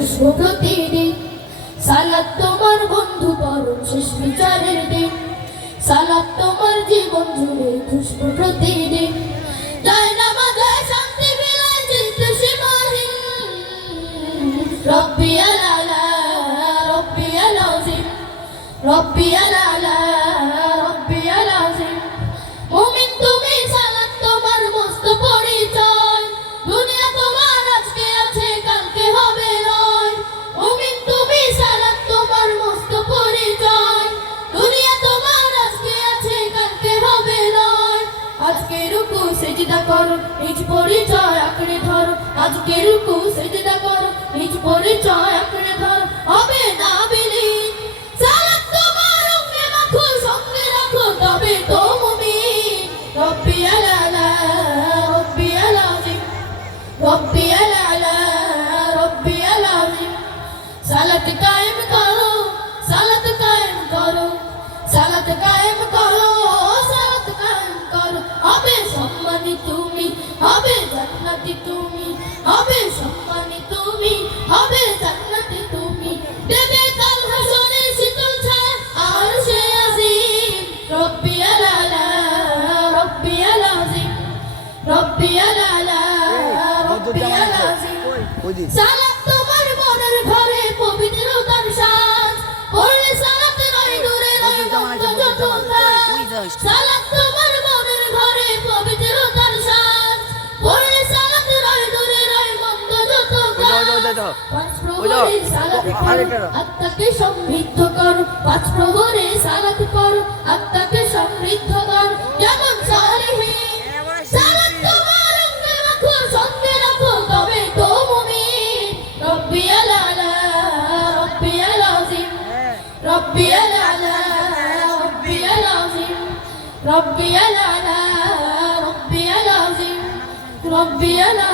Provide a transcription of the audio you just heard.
খুশবু প্রতিদিন। সালাত তোমার বন্ধু পরম শেষ বিচারের দিন, সালাত তোমার জীবন জুড়ে খুশবু প্রতিদিন। যায় নামাজে শান্তি বিলায় চিত্ত সীমাহীন, রব্বি আলা রব্বি আলাজিম, রব্বি আলা রব্বি আলাজিম। মুমিন তুমি সালাত তোমার মস্ত পরিচয়, দুনিয়া তোমার আজকে আছে কালকে হবে নয়। মুমিন তুমি সালাত তোমার মস্ত পরিচয়, দুনিয়া তোমার আজকে আছে কালকে হবে নয়। আজকে রুকু সিজদা করো নিজ পরিচয় আঁকড়ে ধরো, আজকে রুকু সিজদা করো নিজ পরিচয় আঁকড়ে ধরো, হবে না বিলীন। সালাত তোমার অঙ্গে মাখো সঙ্গে রাখো তবে তো মুমিন। রব্বি আলা রব্বি আলাজিম, রব্বি আলা রব্বি আলাজিম। সালাত কায়েম করো, সালাত কায়েম করো, সালাত কায়েম করো, সালাত কায়েম করো। হবে সম্মানী তুমি, হবে জান্নাতি তুমি, হবে সম্মানী তুমি, হবে জান্নাতি তুমি। দেবে কাল হাসরে শীতল ছায়া আরশে আজিম। রব্বি আলা রব্বি আলাজিম, রব্বি আলা রব্বি আলাজিম। সালাত তোমার মনের ঘরে পবিত্রতার সাজ, পড়লে সালাত নয় দূরে নয় বন্ধ যত কাজ। সালাত তোমার মনের ঘরে পবিত্রতার সাজ, পড়লে সালাত নয় দূরে নয় বন্ধ যত কাজ। পাঁচ প্রহরে সালাত করো আত্মাকে সমৃদ্ধ করো, পাঁচ প্রহরে সালাত করো আত্মাকে সমৃদ্ধ করো। যেমন সালেহীন সালাত তোমার অঙ্গে মাখো সঙ্গে রাখো তবে তো মুমিন। রব্বি আলা রব্বি আলাজিম, রব্বি আলা রব্বি আলাজিম, রব্বি আলা রব্বি আলাজিম, রব্বি আলা